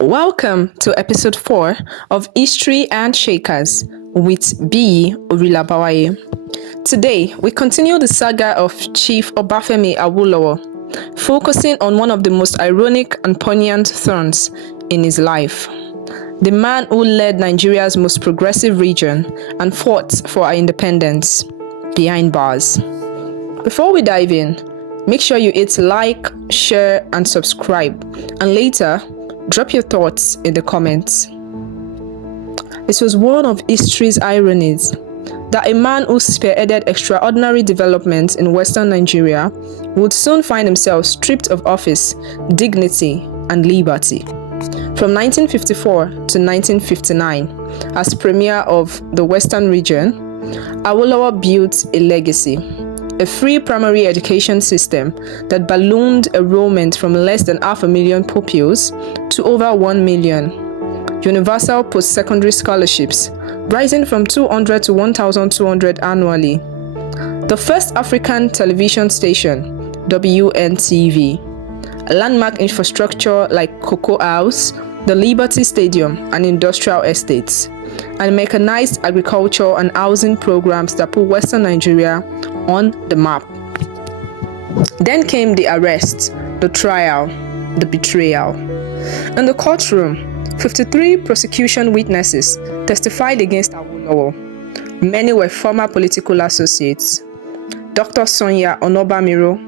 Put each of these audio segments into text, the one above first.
Welcome to episode 4 of History and Shakers with B. Orilabawaye. Today, we continue the saga of Chief Obafemi Awolowo, focusing on one of the most ironic and poignant thorns in his life. The man who led Nigeria's most progressive region and fought for our independence behind bars. Before we dive in, make sure you hit like, share, and subscribe, and later, drop your thoughts in the comments. It was one of history's ironies that a man who spearheaded extraordinary developments in Western Nigeria would soon find himself stripped of office, dignity, and liberty. From 1954 to 1959, as Premier of the Western region, Awolowo built a legacy. A free primary education system that ballooned enrollment from less than 500,000 pupils to over 1 million. Universal post-secondary scholarships, rising from 200 to 1,200 annually. The first African television station, WNTV. Landmark infrastructure like Cocoa House, the Liberty Stadium, and industrial estates. And mechanized agriculture and housing programs that put Western Nigeria on the map. Then came the arrest, the trial, the betrayal. In the courtroom, 53 prosecution witnesses testified against Awolowo. Many were former political associates. Dr. Sonia Onobamiro,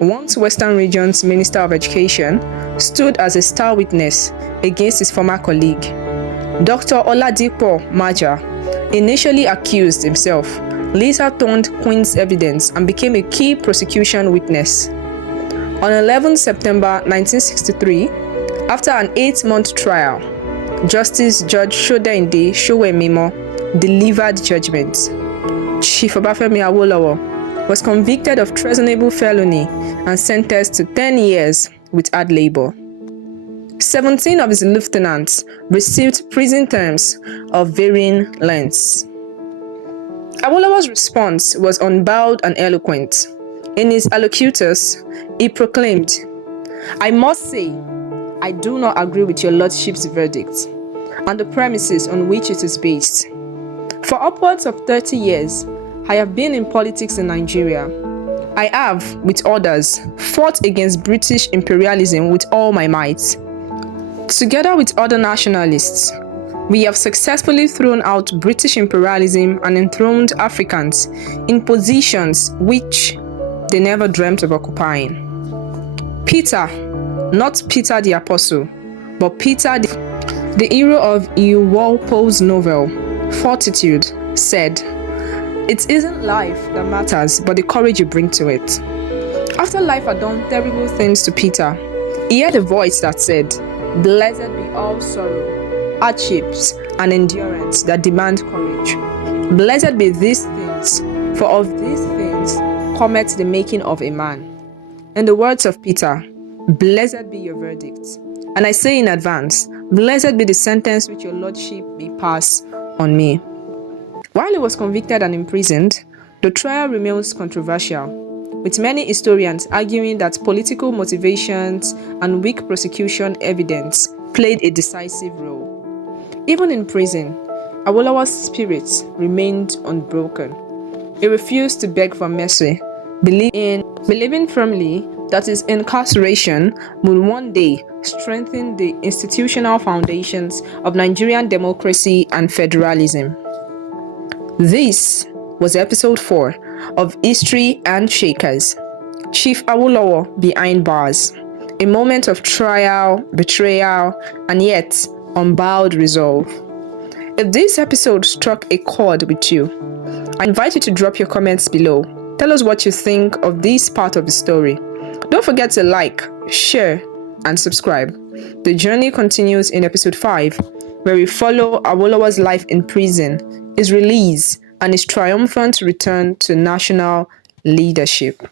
once Western Region's Minister of Education, stood as a star witness against his former colleague. Dr. Oladipo Maja initially accused himself, later turned Queen's evidence and became a key prosecution witness. On 11 September 1963, after an 8-month trial, Justice Judge Sodende Sowemimo delivered judgment. Chief Obafemi Awolowo was convicted of treasonable felony and sentenced to 10 years with hard labor. 17 of his lieutenants received prison terms of varying lengths. Awolowo's response was unbowed and eloquent. In his allocutus, he proclaimed, "I must say, I do not agree with your lordship's verdict and the premises on which it is based. For upwards of 30 years, I have been in politics in Nigeria. I have, with others, fought against British imperialism with all my might. Together with other nationalists, we have successfully thrown out British imperialism and enthroned Africans in positions which they never dreamt of occupying. Peter, not Peter the Apostle, but Peter, the hero of E. Walpole's novel, Fortitude, said, 'It isn't life that matters, but the courage you bring to it.' After life had done terrible things to Peter, he heard a voice that said, 'Blessed be all sorrow, hardships, and endurance that demand courage. Blessed be these things, for of these things cometh the making of a man.' In the words of Peter, blessed be your verdict. And I say in advance, blessed be the sentence which your lordship may pass on me." While he was convicted and imprisoned, the trial remains controversial, with many historians arguing that political motivations and weak prosecution evidence played a decisive role. Even in prison, Awolowo's spirit remained unbroken. He refused to beg for mercy, believing firmly that his incarceration would one day strengthen the institutional foundations of Nigerian democracy and federalism. This was episode 4 of History and Shakers. Chief Awolowo behind bars. A moment of trial, betrayal, and yet unbowed resolve. If this episode struck a chord with you, I invite you to drop your comments below. Tell us what you think of this part of the story. Don't forget to like, share, and subscribe. The journey continues in episode 5, where we follow Awolowo's life in prison, his release, and his triumphant return to national leadership.